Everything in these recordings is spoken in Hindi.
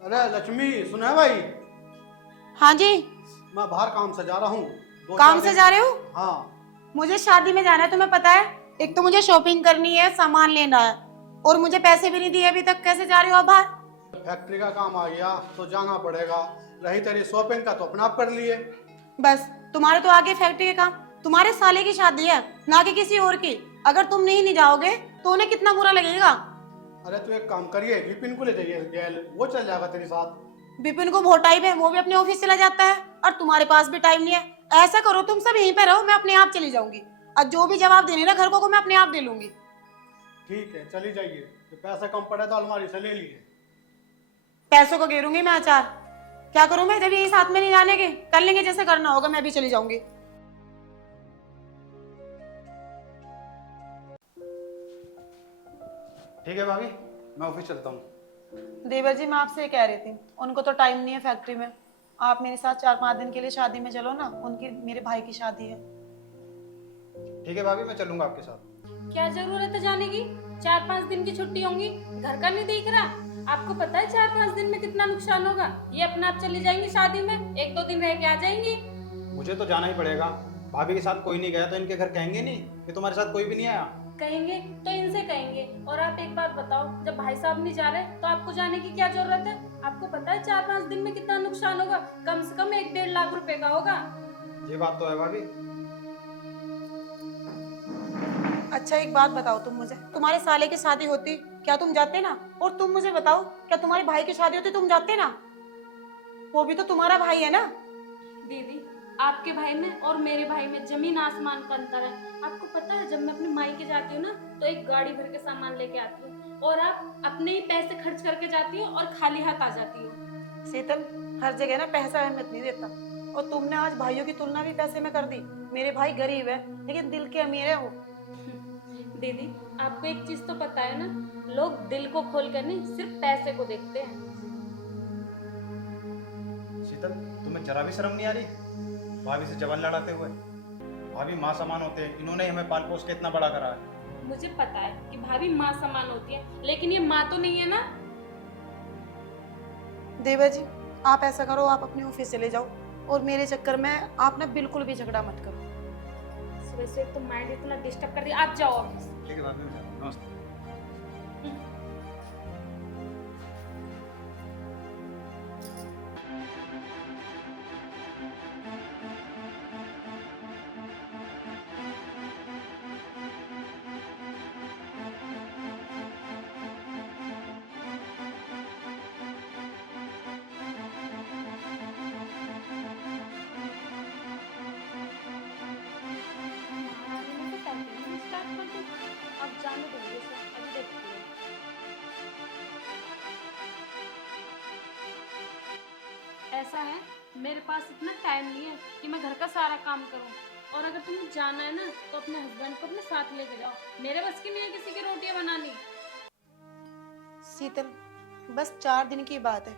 अरे लक्ष्मी, सुना है भाई? हाँ जी। मैं बाहर काम से जा रहा हूँ। काम से जा रहे हो? हाँ। मुझे शादी में जाना है, तुम्हें पता है। एक तो मुझे शॉपिंग करनी है, सामान लेना है, और मुझे पैसे भी नहीं दिए अभी तक। कैसे जा रहे हो आप बाहर? फैक्ट्री का काम आ गया तो जाना पड़ेगा। रही तेरी शॉपिंग का तो अपना आप कर लिए। बस, तुम्हारे तो आगे फैक्ट्री के काम। तुम्हारे साले की शादी है, ना कि किसी और की। अगर तुम नहीं जाओगे तो उन्हें कितना बुरा लगेगा। अरे तू एक काम करिए, विपिन को ले जाइए गेल, वो चल जाएगा तेरे साथ। विपिन को बहुत टाइम है, वो भी अपने ऑफिस चला जाता है, और तुम्हारे पास भी टाइम नहीं है। ऐसा करो, तुम सब यहीं पे रहो, मैं अपने आप चली जाऊंगी। और जो भी जवाब देने ना घर को मैं अपने आप दे लूंगी। ठीक है, चली जाइए। तो पैसा कम पड़े तो अलमारी से ले लिए। पैसों को घेरूंगी मैं अचार। क्या करूं मैं जब यही साथ में नहीं जाने के? कर लेंगे जैसे करना होगा, मैं भी चली जाऊंगी। ठीक है भाभी, मैं ऑफिस चलता हूँ। देवर जी, मैं आपसे ये कह रही थी, उनको तो टाइम नहीं है फैक्ट्री में। आप मेरे साथ 4-5 दिन के लिए शादी में चलो ना, उनकी मेरे भाई की शादी है। ठीक है भाभी, मैं चलूंगा आपके साथ। क्या जरूरत है जाने की? 4-5 दिन की छुट्टी होंगी, घर का नहीं दिख रहा? आपको पता है 4-5 दिन में कितना नुकसान होगा? ये अपना आप चली जाएंगी शादी में, 1-2 दिन रह के आ जाएंगी। मुझे तो जाना ही पड़ेगा। भाभी के साथ कोई नहीं गया तो इनके घर कहेंगे नहीं कि तुम्हारे साथ कोई भी नहीं आया? कहेंगे तो इनसे कहेंगे। और आप एक बात बताओ, जब भाई साहब नहीं जा रहे तो आपको जाने की क्या जरूरत है? आपको पता है 4-5 दिन में कितना नुकसान होगा? कम से कम 1-1.5 लाख रुपए का होगा। ये बात तो है भाभी। अच्छा, एक बात बताओ तुम मुझे, तुम्हारे साले की शादी होती क्या तुम जाते ना? और तुम मुझे बताओ, क्या तुम्हारे भाई की शादी होती तुम जाते ना? वो भी तो तुम्हारा भाई है ना। दीदी, आपके भाई में और मेरे भाई में जमीन आसमान का अंतर है। आपको पता है, जब मैं अपने मायके जाती हूँ ना, तो एक गाड़ी भर के सामान लेके आती हूँ, और आप अपने ही पैसे खर्च करके जाती हो और खाली हाथ आ जाती हो। शीतल, हर जगह ना पैसा अहमियत नहीं देता। और तुमने आज भाइयों की तुलना भी पैसे में कर दी। मेरे भाई गरीब है, लेकिन दिल के अमीर है वो। दीदी, आपको एक चीज तो पता है ना, लोग दिल को खोल कर नहीं, सिर्फ पैसे को देखते हैं। शीतल, तुम्हें जरा भी शर्म नहीं आ रही भाभी से जबान लड़ाते हुए? भाभी माँ समान होते हैं, इन्होंने ही हमें पाल पोस के इतना बड़ा करा है। मुझे पता है कि भाभी माँ समान होती है, लेकिन ये माँ तो नहीं है ना। देवर जी, आप ऐसा करो, आप अपने ऑफिस चले जाओ, और मेरे चक्कर में आप ना बिल्कुल भी झगड़ा मत करो। सुबह से तो माइंड इतना डिस्टर्ब कर दिया। आप जाओ ऑफिस। ठीक है भाभी, नमस्ते। अब जाने देंगे इसे, अभी देखती हूँ। ऐसा है, मेरे पास इतना टाइम नहीं है कि मैं घर का सारा काम करूं। और अगर तुम्हें जाना है ना, तो अपने हस्बैंड को अपने साथ लेके जाओ। मेरे बस की नहीं है किसी की रोटियां बनानी। शीतल, बस 4 दिन की बात है,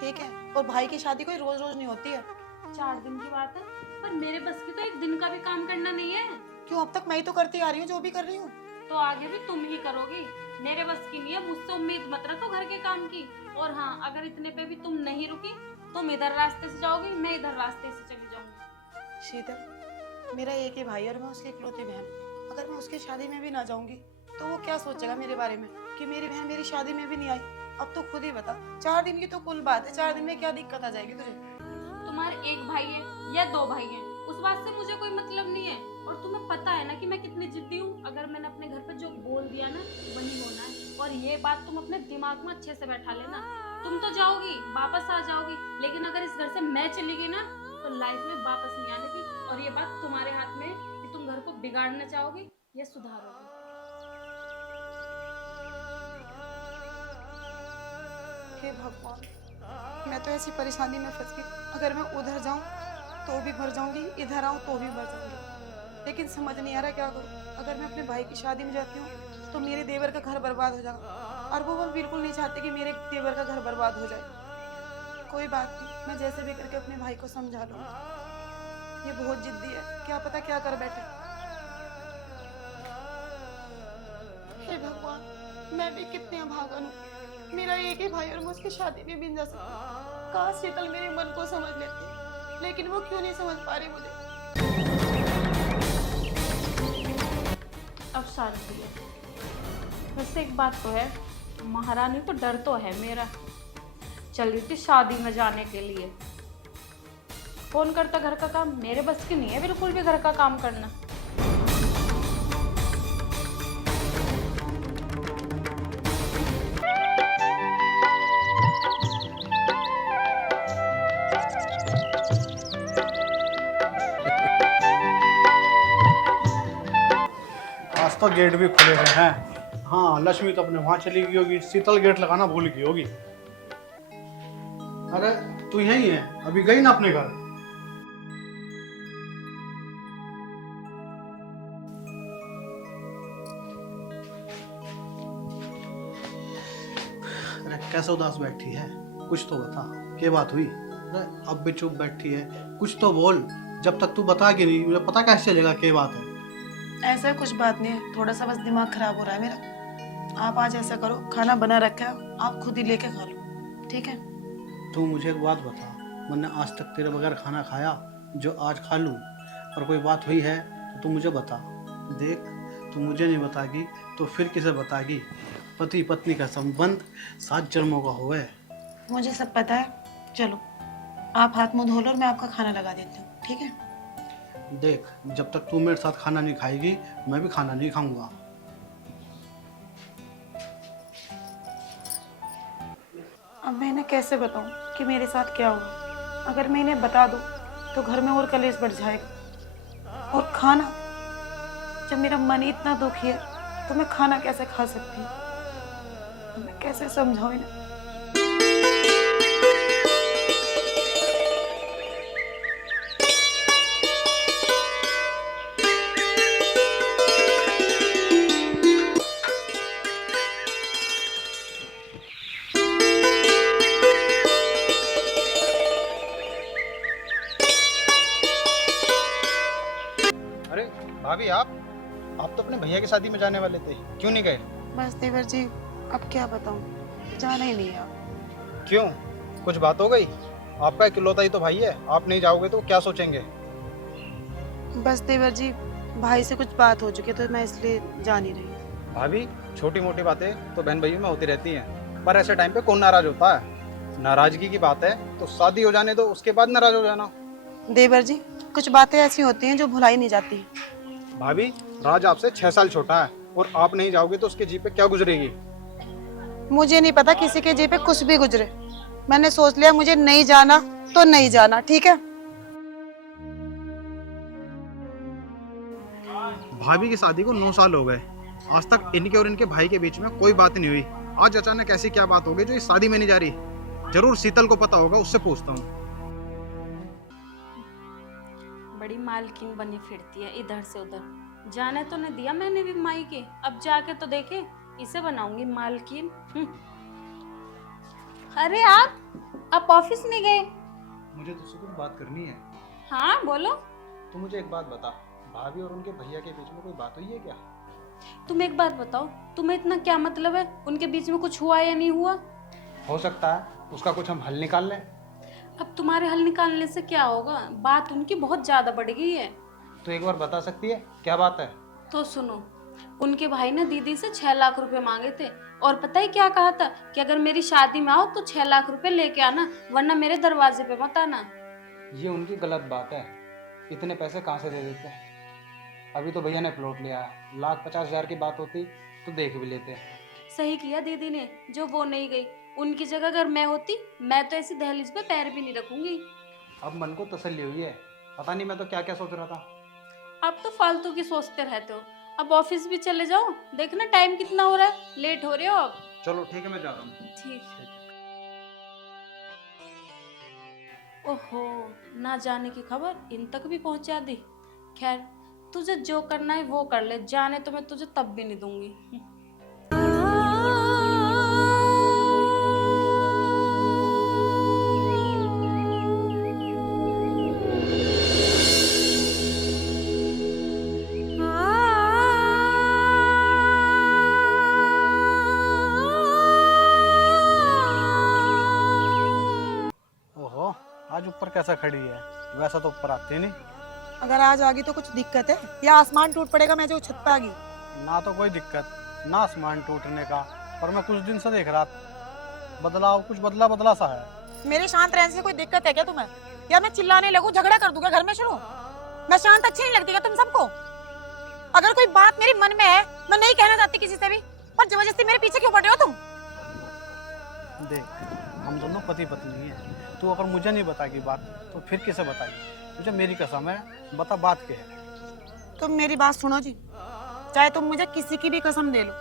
ठीक है? और भाई की शादी कोई रोज रोज नहीं होती है। 4 दिन की बात है, पर मेरे बस की तो एक दिन का भी काम करना नहीं है। क्यों, अब तक मैं ही तो करती आ रही हूँ जो भी कर रही हूँ। तो आगे भी तुम ही करोगी। मेरे बस की नहीं है, मुझसे उम्मीद मत रखो घर के काम की। और हाँ, अगर इतने पे भी तुम नहीं रुकी, तुम इधर रास्ते से जाओगी, मैं इधर रास्ते से चली जाऊंगी। शीतल, मेरा एक ही भाई और मैं उसकी इकलौती बहन। अगर मैं उसकी शादी में भी ना जाऊंगी तो वो क्या सोचेगा मेरे बारे में कि मेरी बहन मेरी शादी में भी नहीं आई। अब तो खुद ही बता, 4 दिन की तो कुल बात है, 4 दिन में क्या दिक्कत आ जाएगी तुझे? तुम्हारे एक भाई है या 2 भाई हैं, उस बात से मुझे कोई मतलब नहीं है। और तुम्हें पता है ना कि मैं कितनी जिद्दी हूँ। अगर मैंने अपने घर पे जो बोल दिया ना, वही होना है। और ये बात तुम अपने दिमाग में अच्छे से बैठा लेना। तुम तो जाओगी, वापस आ जाओगी, लेकिन अगर इस घर से मैं चली गई ना, तो लाइफ में वापस नहीं आने की। और ये बात तुम्हारे हाथ में है कि तुम घर को बिगाड़ना चाहोगी या सुधारोगी। हे भगवान, मैं तो ऐसी परेशानी में फंस गई। अगर मैं उधर जाऊं तो भी मर जाऊंगी, इधर आऊं तो भी मर जाऊंगी। लेकिन समझ नहीं आ रहा क्या करूं। अगर मैं अपने भाई की शादी में जाती हूँ तो मेरे देवर का घर बर्बाद हो जाएगा, और वो बिल्कुल नहीं चाहते कि मेरे देवर का घर बर्बाद हो जाए। कोई बात नहीं, मैं जैसे भी करके अपने भाई को समझा लूंगी। ये बहुत जिद्दी है, क्या पता क्या कर बैठे। हे भगवान, मैं भी कितनी अभागन हूँ। मेरा एक ही भाई और मैं उसकी शादी में भी नहीं जा सकती। काश शीतल मेरे मन को समझ लेती, लेकिन वो क्यों नहीं समझ पा रही मुझे। अब शांति है। वैसे एक बात तो है, महारानी तो डर तो है मेरा। चल रही थी शादी में जाने के लिए, कौन करता घर का काम? मेरे बस की नहीं है बिल्कुल भी घर का काम करना। आज तो गेट भी खुले हुए हैं। हाँ, लक्ष्मी तो अपने वहां चली गई होगी, शीतल गेट लगाना भूल गई होगी। अरे तू यहीं है, अभी गई ना अपने घर? अरे कैसे उदास बैठी है, कुछ तो बता, क्या बात हुई? अरे अब भी चुप बैठी है, कुछ तो बोल। जब तक तू बताएगी नहीं मुझे पता कैसे चलेगा क्या बात है। ऐसा कुछ बात नहीं है, थोड़ा सा बस दिमाग खराब हो रहा है मेरा। आप आज ऐसा करो, खाना बना रखा है, आप खुद ही लेके खा लो, ठीक है? तू मुझे एक बात बता, मैंने आज तक तेरे बगैर खाना खाया जो आज खा लूँ? और कोई बात हुई है तो तू मुझे बता। देख, तू मुझे नहीं बताएगी तो फिर किसे बताएगी? पति पत्नी का संबंध 7 जन्मों का हुआ है। मुझे सब पता है। चलो आप हाथ मुंह धो लो और मैं आपका खाना लगा देती हूँ, ठीक है? देख, जब तक तू मेरे साथ खाना नहीं खाएगी मैं भी खाना नहीं खाऊंगा। अब मैं इन्हें कैसे बताऊं कि मेरे साथ क्या हुआ? अगर मैं इन्हें बता दूं तो घर में और कलेश बढ़ जाएगा। और खाना, जब मेरा मन ही इतना दुखी है तो मैं खाना कैसे खा सकती हूँ? मैं कैसे समझाऊं इन्हें? अरे भाभी, आप तो अपने भैया की शादी में जाने वाले थे, क्यों नहीं गए? बस देवर जी, अब क्या बताऊं, जाना ही नहीं है आप। क्यों, कुछ बात हो गई? आपका इकलौता ही तो भाई है, आप नहीं जाओगे तो क्या सोचेंगे? बस देवर जी, भाई से कुछ बात हो चुकी है तो मैं इसलिए जा नहीं रही। भाभी, छोटी मोटी बातें तो बहन भाइयों में होती रहती हैं, पर ऐसे टाइम पे कौन नाराज होता है? नाराजगी की बात है तो शादी हो जाने दो, उसके बाद नाराज हो जाना। देवर जी, कुछ बातें ऐसी होती हैं जो भुलाई नहीं जाती। भाभी, राज आपसे 6 साल छोटा है और आप नहीं जाओगे तो उसके जी पे क्या गुजरेगी? मुझे नहीं पता किसी के जी पे कुछ भी गुजरे। मैंने सोच लिया मुझे नहीं जाना तो नहीं जाना, ठीक है? भाभी की शादी को 9 साल हो गए, आज तक इनके और इनके भाई के बीच में कोई बात नहीं हुई। आज अचानक ऐसी क्या बात हो गई जो इस शादी में नहीं जा रही? जरूर शीतल को पता होगा, उससे पूछता हूँ। बड़ी मालकिन बनी फिरती है इधर से उधर। जाने तो नहीं दिया मैंने भी माई के, अब जाके तो देखे, इसे बनाऊंगी मालकिन। अरे आप ऑफिस नहीं गए? मुझे तुझसे कुछ बात करनी है। हाँ बोलो। तू मुझे एक बात बता, भाभी और उनके भैया के बीच में कोई बात हुई है क्या? तुम एक बात बताओ, तुम्हें इतना क्या मतलब है उनके बीच में कुछ हुआ या नहीं हुआ? हो सकता है उसका कुछ हम हल निकाल लें। अब तुम्हारे हल निकालने से क्या होगा? बात उनकी बहुत ज्यादा बढ़ गई है। तो एक बार बता सकती है क्या बात है? तो सुनो, उनके भाई ने दीदी से 6 लाख रुपए मांगे थे और पता है क्या कहा था कि अगर मेरी शादी में आओ तो 6 लाख रुपए लेके आना, वरना मेरे दरवाजे पे मत आना। ये उनकी गलत बात है, इतने पैसे कहाँ से दे देते हैं? अभी तो भैया ने प्लॉट लिया है, 1,50,000 की बात होती तो देख भी लेते। सही किया दीदी ने जो वो नहीं गई। उनकी जगह अगर मैं होती, मैं तो ऐसी दहलीज पे पैर भी नहीं रखूंगी। अब मन को तसल्ली हुई है, पता नहीं मैं तो क्या क्या सोच रहा था। आप तो फालतू की सोचते रहते हो। अब ऑफिस भी चले जाओ, देखना टाइम कितना हो रहा है, लेट हो रहे हो आप। चलो ठीक है, मैं जा रहा हूँ। ठीक। ओहो, ना जाने की खबर इन तक भी पहुंचा दी। खैर, तुझे जो करना है वो कर ले, जाने तो मैं तुझे तब भी नहीं दूंगी। आज ऊपर कैसा खड़ी है, वैसा तो ऊपर आती नहीं। अगर आज आ गई तो कुछ दिक्कत है या आसमान टूट पड़ेगा मैं जो छत पे आ गई? ना तो कोई दिक्कत, ना आसमान टूटने का, पर मैं कुछ दिन से देख रहा बदलाव, कुछ बदला बदला सा है। मेरे शांत रहने से कोई दिक्कत है क्या तुम्हें? या मैं चिल्लाने लगूं, झगड़ा कर दूंगा घर में शुरू? मैं शांत अच्छी नहीं लगती क्या तुम सबको? अगर कोई बात मेरे मन में है, मैं नहीं कहना चाहती किसी से भी, पर जबरदस्ती मेरे पीछे क्यों पड़े हो तुम? देख, हम दोनों पति पत्नी हैं। तू अगर मुझे नहीं बताएगी बात तो फिर किसे बताएगी? तुझे मेरी कसम है, बता बात क्या है। तुम मेरी बात सुनो जी, चाहे तुम मुझे किसी की भी कसम दे लो,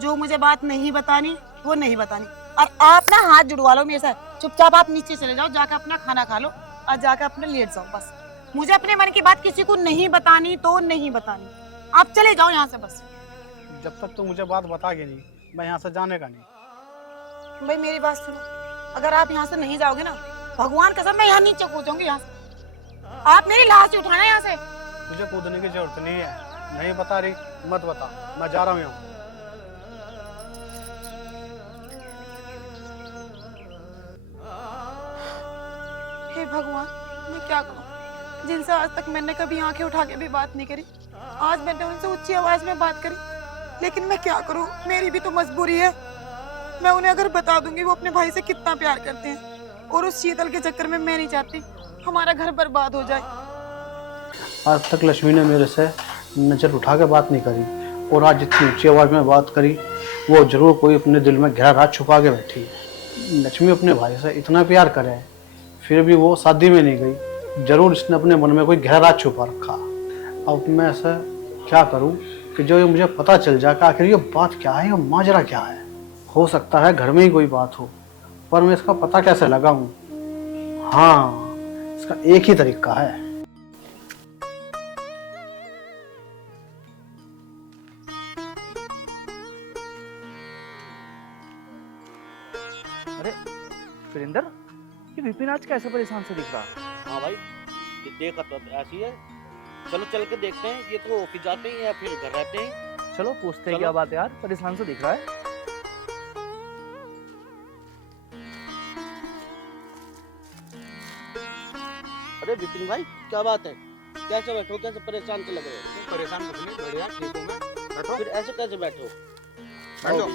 जो मुझे बात नहीं बतानी वो नहीं बतानी। और आप ना हाथ जुड़वा लो मेरे साथ, चुपचाप आप नीचे चले जाओ, जाकर अपना खाना खा लो और जाकर अपने लेट जाओ बस। मुझे अपने मन की बात किसी को नहीं बतानी तो नहीं बतानी, आप चले जाओ यहाँ से बस। जब तक तू मुझे बात बताएगी नहीं, मैं यहाँ से जाने का नहीं। भाई मेरी बात सुनो, अगर आप यहाँ से नहीं जाओगे ना, भगवान कसम मैं यहाँ नीचे कूदूंगी यहाँ से। आप मेरी लाश उठाना यहाँ से। तुझे कूदने की जरूरत नहीं है, नहीं बता रही मत बता, मैं जा रहा हूँ यहाँ। हे भगवान, मैं क्या करूं? जिनसे आज तक मैंने कभी आंखें उठा के भी बात नहीं करी, आज मैंने उनसे ऊंची आवाज में बात करी, लेकिन मैं क्या करूं? मेरी भी तो मजबूरी है। मैं उन्हें अगर बता दूंगी वो अपने भाई से कितना प्यार करते हैं, और उस शीतल के चक्कर में मैं नहीं चाहती हमारा घर बर्बाद हो जाए। आज तक लक्ष्मी ने मेरे से नजर उठा के बात नहीं करी, और आज जितनी ऊंची आवाज में बात करी, वो जरूर कोई अपने दिल में गहरा राज छुपा के बैठी है। लक्ष्मी अपने भाई से इतना प्यार करे, फिर भी वो शादी में नहीं गई, जरूर इसने अपने मन में कोई गहरा राज छुपा रखा। अब मैं ऐसा क्या करूं कि जो ये मुझे पता चल जाए कि आखिर ये बात क्या है, ये माजरा क्या है। हो सकता है घर में ही कोई बात हो, पर मैं इसका पता कैसे लगाऊं? हाँ, इसका एक ही तरीका है। अरे वीरेंद्र, ये विपिन आज कैसे परेशान से दिख रहा? हाँ भाई, ये देखा तो ऐसी है। चलो चल के देखते हैं, ये तो ऑफिस जाते हैं या फिर घर रहते हैं। चलो पूछते हैं चलो। क्या बात है यार, परेशान से दिख रहा है। अरे विपिन भाई, क्या बात है? कैसे बैठो, कैसे परेशान के लग रहे हो? परेशान कुछ नहीं, बढ़िया ठीक हूँ मैं। बैठो फिर ऐसे कैसे बैठो? बैठो।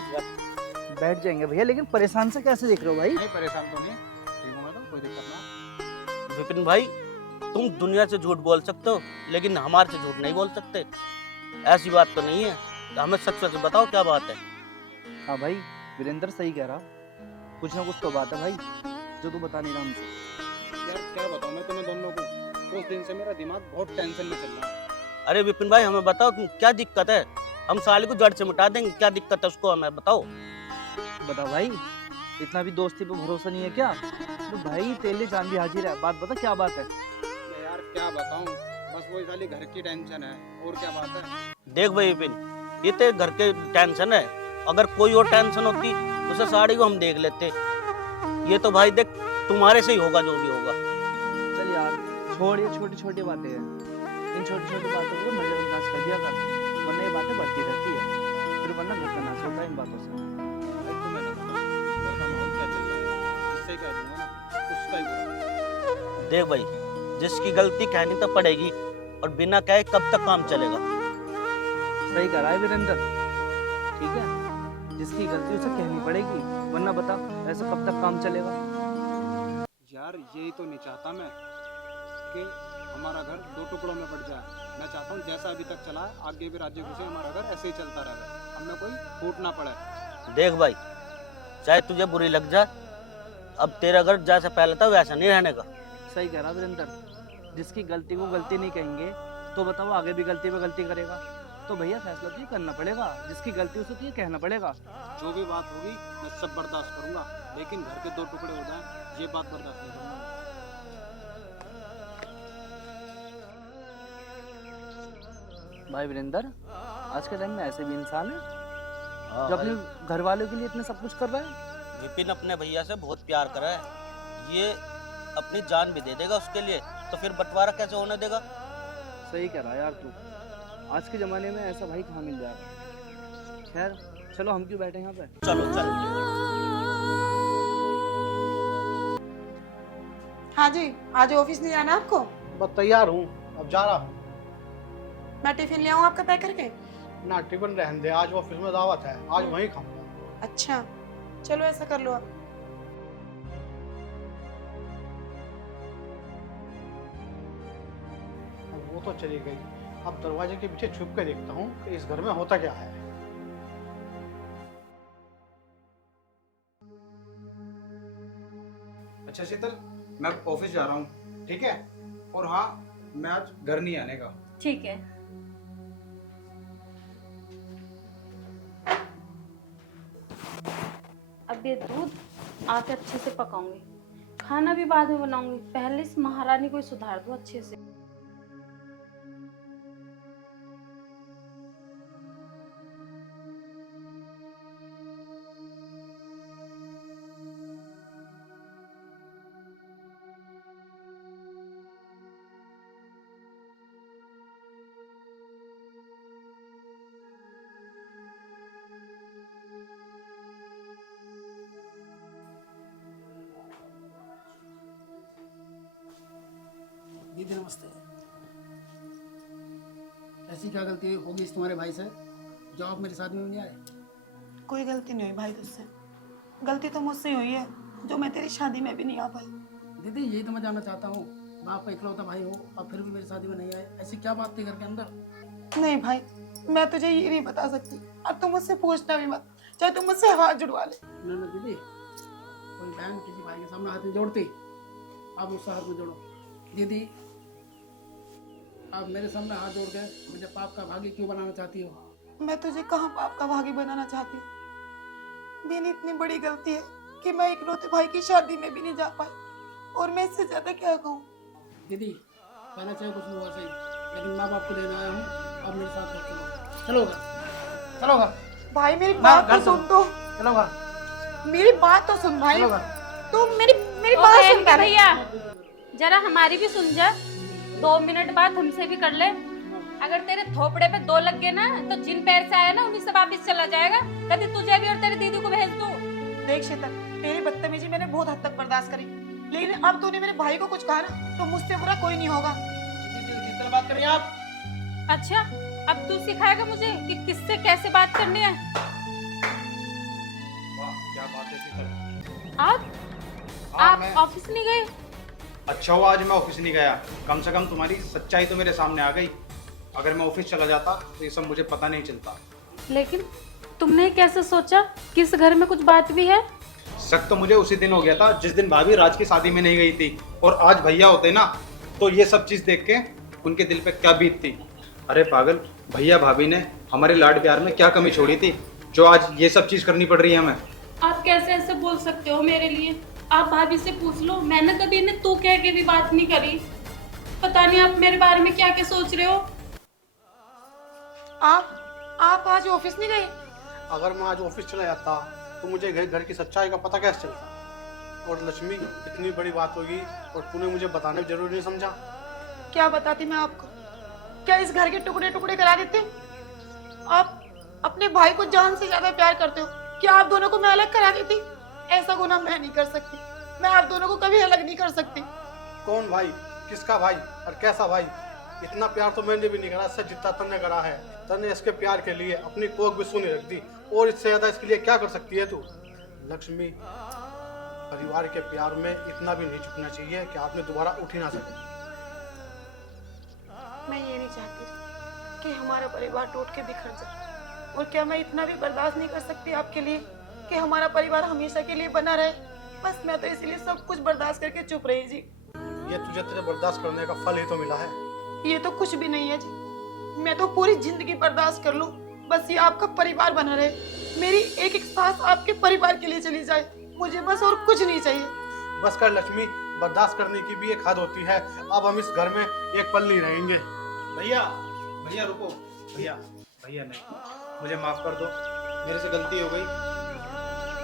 बैठ जाएंगे भैया, लेकिन परेशान से कैसे दिख रहे हो भाई? नहीं परेशान तो नहीं, ठीक हूँ मैं तो, कोई दिक्कत ना। विपिन भाई, तुम दुनिया से झूठ बोल सकते हो, लेकिन हमारे से झूठ नहीं बोल सकते। ऐसी बात तो नहीं है, तो हमें सच सच बताओ क्या बात है। हाँ भाई, वीरेंद्र सही कह रहा, कुछ ना कुछ तो बात है भाई, जो तू बता नहीं रहा हमसे। यार क्या बताऊँ मैं तुम्हें दोनों को, कुछ दिन से मेरा दिमाग बहुत टेंशन में चल रहा है। अरे विपिन भाई, हमें बताओ तुम क्या दिक्कत है, हम साले को जड़ से मिटा देंगे। क्या दिक्कत है उसको हमें बताओ। बता भाई, इतना भी दोस्ती पे भरोसा नहीं है क्या? तो भाई तेरे लिए जान भी हाजिर है, बात बता क्या बात है? मैं यार क्या बताऊँ, बस वही साली घर की टेंशन है, और क्या बात है। देख भाई विपिन, ये तेरे घर के टेंशन है, अगर कोई और टेंशन होती उसे साड़ी को हम देख लेते। ये तो भाई देख, तुम्हारे से ही होगा जो भी होगा। चल यार छोड़, ये छोटी छोटी बातें हैं, इन छोटी छोटी बातों को नजरअंदाज कर दिया कर, वरना ये बातें बढ़ती रहती है, फिर वरना घर का नाश होता है इन बातों से। भाई तुम्हें ना पता घर का माहौल क्या चल रहा है, जिससे कह दूंगा ना उसका ही बुरा। देख भाई, जिसकी गलती कहनी तो पड़ेगी, और बिना कहे कब तक काम चलेगा। सही कह रहा है वीरेंद्र, ठीक है, जिसकी गलती उसे कहनी पड़ेगी, वरना बता ऐसा कब तक काम चलेगा? यार यही तो नहीं चाहता मैं कि हमारा घर दो टुकड़ों में बढ़ जाए। मैं चाहता हूँ जैसा अभी तक चला है, आगे भी राज्य घुसे हमारा घर ऐसे ही चलता रहेगा, हमें कोई फूट ना पड़े। देख भाई, चाहे तुझे बुरी लग जाए, अब तेरा घर जैसा पहले था वैसा नहीं रहने का। सही कह रहा वीरेंद्र, जिसकी गलती को गलती नहीं कहेंगे तो बताओ आगे भी गलती पे गलती करेगा। तो भैया फैसला तो ये करना पड़ेगा, जिसकी गलती उसे तो ये कहना पड़ेगा। जो भी बात होगी मैं सब बर्दाश्त करूंगा, लेकिन घर के दो टुकड़े हो जाएं ये बात बर्दाश्त नहीं करूंगा। भाई वीरेंद्र, आज के टाइम में ऐसे भी इंसान है हाँ जो भाई, अपने घर वालों के लिए इतने सब कुछ कर रहा है। विपिन अपने भैया से बहुत प्यार कर रहा है, ये अपनी जान भी दे देगा उसके लिए, तो फिर बंटवारा कैसे होने देगा। सही कह रहा है यार तू, आज के जमाने में ऐसा भाई कहाँ मिल जाएगा। खैर चलो, हम क्यों बैठे यहाँ पे, चलो चलो। हाँ जी, आज ऑफिस नहीं जाना आपको? बस तैयार हूँ, अब जा रहा हूँ। मैं टिफिन ले आऊँ आपका पैक करके? ना टिफिन रहने दे, आज ऑफिस में दावत है, आज वहीं खाऊंगा। अच्छा, चलो ऐसा कर लो आप। अब वो तो चली गई, अब दरवाजे के पीछे छुप के देखता हूँ कि इस घर में होता क्या है। अच्छा शीतल, मैं ऑफिस जा रहा हूँ, ठीक है? और हाँ, मैं आज घर नहीं आने का। ठीक है। अब ये दूध आके अच्छे से पकाऊंगी, खाना भी बाद में बनाऊंगी, पहले इस महारानी को ही सुधार दूं अच्छे से। दीदी नमस्ते। ऐसी क्या गलती होगी इस तुम्हारे भाई से जो आप मेरी शादी में नहीं आए? कोई गलती नहीं हुई भाई तुझसे, गलती तो मुझसे ही हुई है जो मैं तेरी शादी में भी नहीं आ पाई। दीदी यही तो मैं जानना चाहता हूँ, बाप का इकलौता भाई हो और फिर भी मेरी शादी में नहीं आए, ऐसी क्या बात थी घर के अंदर? नहीं भाई, मैं तुझे ये नहीं बता सकती और तुम मुझसे पूछना भी मत, चाहे तुम मुझसे हाथ जुड़वा ले। ना दीदी, कोई बहन किसी भाई के सामने हाथ नहीं जोड़ती, आप मुझसे हाथ में जोड़ो। दीदी आप मेरे सामने हाथ जोड़ के मुझे पाप का भागी क्यों बनाना चाहती हो? मैं तुझे कहाँ पाप का भागी बनाना चाहती हूँ? मेरी इतनी बड़ी गलती है कि मैं इकलौते भाई की शादी में भी नहीं जा पाई, और मैं इससे ज्यादा क्या कहूँ? दीदी कहना चाहे कुछ नहीं हुआ सही, लेकिन माँ बाप को लेने आया हूँ, अब मेरे साथ घर चलो। चलोगा? चलोगा? भाई मेरी ना, बात घर तो सुन, चलो। तो चलोगा? मेरी बात तो सुन भाई, चलोगा? तू मेरी मेरी ओ बात बहन सुन के कर। भैया, जरा हमारी भी सुन जा, 2 मिनट बाद हमसे भी कर ले। अगर तेरे थोपड़े पे 2 लग गए ना तो जिन पैर से आया ना उन्हीं से वापिस चला जाएगा। कभी तुझे भी और तेरी दीदी को भेज दूं। देख शीतल, तेरी बदतमीजी मैंने बहुत हद तक बर्दाश्त करी, लेकिन अब तूने मेरे भाई को कुछ कहा ना तो मुझसे बुरा कोई नहीं होगा। किस तरह बात करें आप? अच्छा, अब तू सिखाएगा मुझे कि किससे कैसे बात करनी है। वाह, क्या बात है शीतल। आप मैं ऑफिस नहीं गए? अच्छा हुआ आज मैं ऑफिस नहीं गया, कम से कम तुम्हारी सच्चाई तो मेरे सामने आ गई। अगर मैं ऑफिस चला जाता तो ये सब मुझे पता नहीं चलता। लेकिन तुमने कैसे सोचा कि इस घर में कुछ बात भी है? शक तो मुझे उसी दिन हो गया था जिस दिन भाभी राज की शादी में नहीं गई थी, और आज भैया होते ना तो ये सब चीज देख के उनके दिल पे क्या बीतती। अरे पागल, भैया भाभी ने हमारे लाड प्यार में क्या कमी छोड़ी थी जो आज ये सब चीज करनी पड़ रही है हमें। आप कैसे ऐसे बोल सकते हो मेरे लिए? आप भाभी से पूछ लो, मैंने कभी इन्हें तू कह के भी बात नहीं करी। पता नहीं आप मेरे बारे में क्या क्या सोच रहे हो। आप आज ऑफिस नहीं गए? अगर मैं आज ऑफिस चला जाता तो मुझे घर की सच्चाई का पता कैसे चलता? और लक्ष्मी, इतनी बड़ी बात होगी और तूने मुझे बताने जरूरी नहीं समझा? क्या बताती मैं आपको? क्या इस घर के टुकड़े टुकड़े करा देते? आप अपने भाई को जान से ज्यादा प्यार करते हो, क्या आप दोनों को मैं अलग करा देती? ऐसा गुनाह मैं नहीं कर सकती, मैं आप दोनों को कभी अलग नहीं कर सकती। कौन भाई, किसका भाई और कैसा भाई? इतना प्यार तो मैंने भी नहीं करा इससे जितना तन्ने करा है। तन्ने इसके प्यार के लिए अपनी कोख भी सूनी रख दी, और इससे ज्यादा इसके लिए क्या कर सकती है तू? लक्ष्मी, परिवार के प्यार में इतना भी नहीं झुकना चाहिए कि आपने दोबारा उठ ही ना सके। मैं ये नहीं चाहती कि हमारा परिवार टूट के बिखर जाए, और क्या मैं इतना भी बर्दाश्त नहीं कर सकती आपके लिए कि हमारा परिवार हमेशा के लिए बना रहे? बस मैं तो इसीलिए सब कुछ बर्दाश्त करके चुप रही जी। ये तुझे तेरे बर्दाश्त करने का फल ही तो मिला है। ये तो कुछ भी नहीं है जी, मैं तो पूरी जिंदगी बर्दाश्त कर लूं, बस ये आपका परिवार बना रहे, मेरी एक एक सांस आपके परिवार के लिए चली जाए, मुझे बस और कुछ नहीं चाहिए। बस कर लक्ष्मी, बर्दाश्त करने की भी एक हद होती है। अब हम इस घर में एक पल नहीं रहेंगे। भैया, भैया रुको, भैया भैया नहीं, मुझे माफ कर दो, मेरे से गलती हो गई,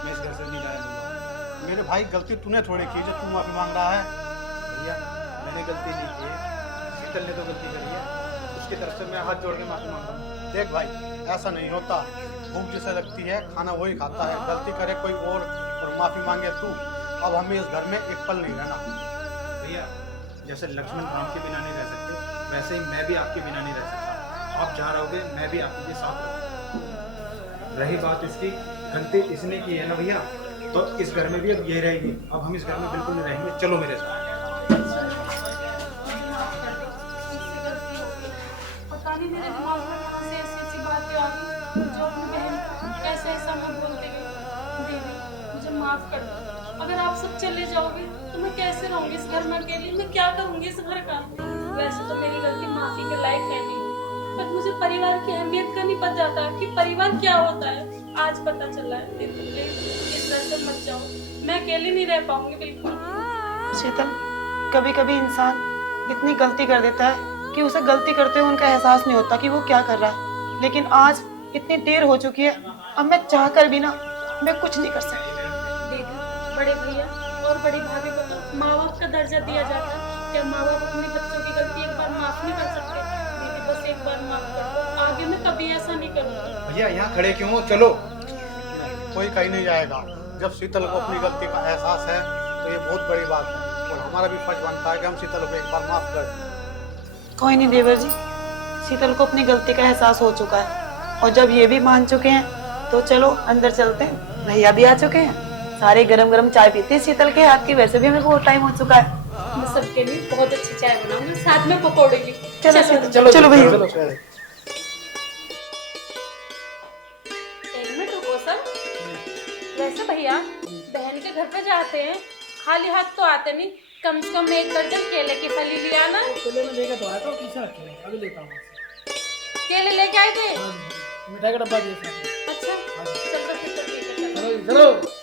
मैं इस घर से नहीं जाने दूंगा। मेरे भाई, गलती तूने थोड़ी की जो तू माफी मांग रहा है। भैया मैंने गलती नहीं की है, शीतल ने तो गलती करी है, उसकी तरफ से मैं हाथ जोड़ के माफी मांग रहा हूँ। देख भाई, ऐसा नहीं होता, भूख जिसे लगती है खाना वही खाता है। गलती करे कोई और माफी मांगे तू। अब हमें इस घर में एक पल नहीं रहना। भैया, जैसे लक्ष्मण राम के बिना नहीं रह सकते, वैसे ही मैं भी आपके बिना नहीं रह सकता। आप जहाँ रहोगे मैं भी आपके साथ रहूँगा। रही बात इसकी, गलती इसने की है ना भैया, तो इस घर में भी अब ये रहेगी। अब हम इस घर में बिल्कुल नहीं रहेंगे, चलो मेरे साथ। पता नहीं मेरे दिमाग में कहाँ से ऐसी ऐसी बातें आ गई जो अपनी बहन को ऐसा ऐसा मैं बोलते गई। दीदी मुझे माफ कर दो, अगर आप सब चले जाओगे तो मैं कैसे रहूंगी इस घर में अकेली, मैं क्या करूंगी इस घर का। वैसे तो मेरी गलती माफी के लायक है नहीं, पर मुझे परिवार की अहमियत का नहीं पता जाता कि परिवार क्या होता है। आज पता चला है। दीदी प्लीज इस घर से मत जाओ, मैं अकेली नहीं रह पाऊंगी बिल्कुल। शीतल, कभी कभी इंसान इतनी गलती कर देता है कि उसे गलती करते हुए उनका एहसास नहीं होता कि वो क्या कर रहा है। लेकिन आज इतनी देर हो चुकी है, अब मैं चाह कर भी ना मैं कुछ नहीं कर सकती। दीदी बड़े भैया और बड़ी भाभी को तो माँ बाप का दर्जा दिया जाता है। क्या माँ बाप अपने बच्चों की गलती एक बार माफ नहीं कर सकते? दीदी बस एक बार माफ कर दो, आगे मैं कभी ऐसा नहीं करूँगी। भैया यहाँ खड़े क्यों हो, चलो। कोई कहीं नहीं जाएगा। जब शीतल को अपनी गलती का एहसास है तो ये बहुत बड़ी बात है, और हमारा भी फर्ज बनता है कि हम शीतल को एक बार माफ कर दें। कोई नहीं देवर जी, शीतल को अपनी गलती का एहसास हो चुका है, और जब ये भी मान चुके हैं तो चलो अंदर चलते हैं। भैया भी आ चुके हैं, सारे गरम गरम चाय पीते हैं शीतल के हाथ की। वैसे भी हमें बहुत टाइम हो चुका है। मैं सबके लिए बहुत अच्छी चाय बनाऊंगी, साथ में पकौड़े भी। चलो शीतल, चलो भैया। एक मिनट रुको सब। वैसे भैया बहन के घर पे जाते हैं, खाली हाथ तो आते नहीं, कम से कम एक दर्जन केले की फली लिया ना। केले में लेके तो आया था, पीछे रखे हैं, अभी लेता हूँ। केले लेके आए थे? मिठाई का डब्बा दिया था। अच्छा चलो फिर तो ठीक है, चलो। चलो चलो।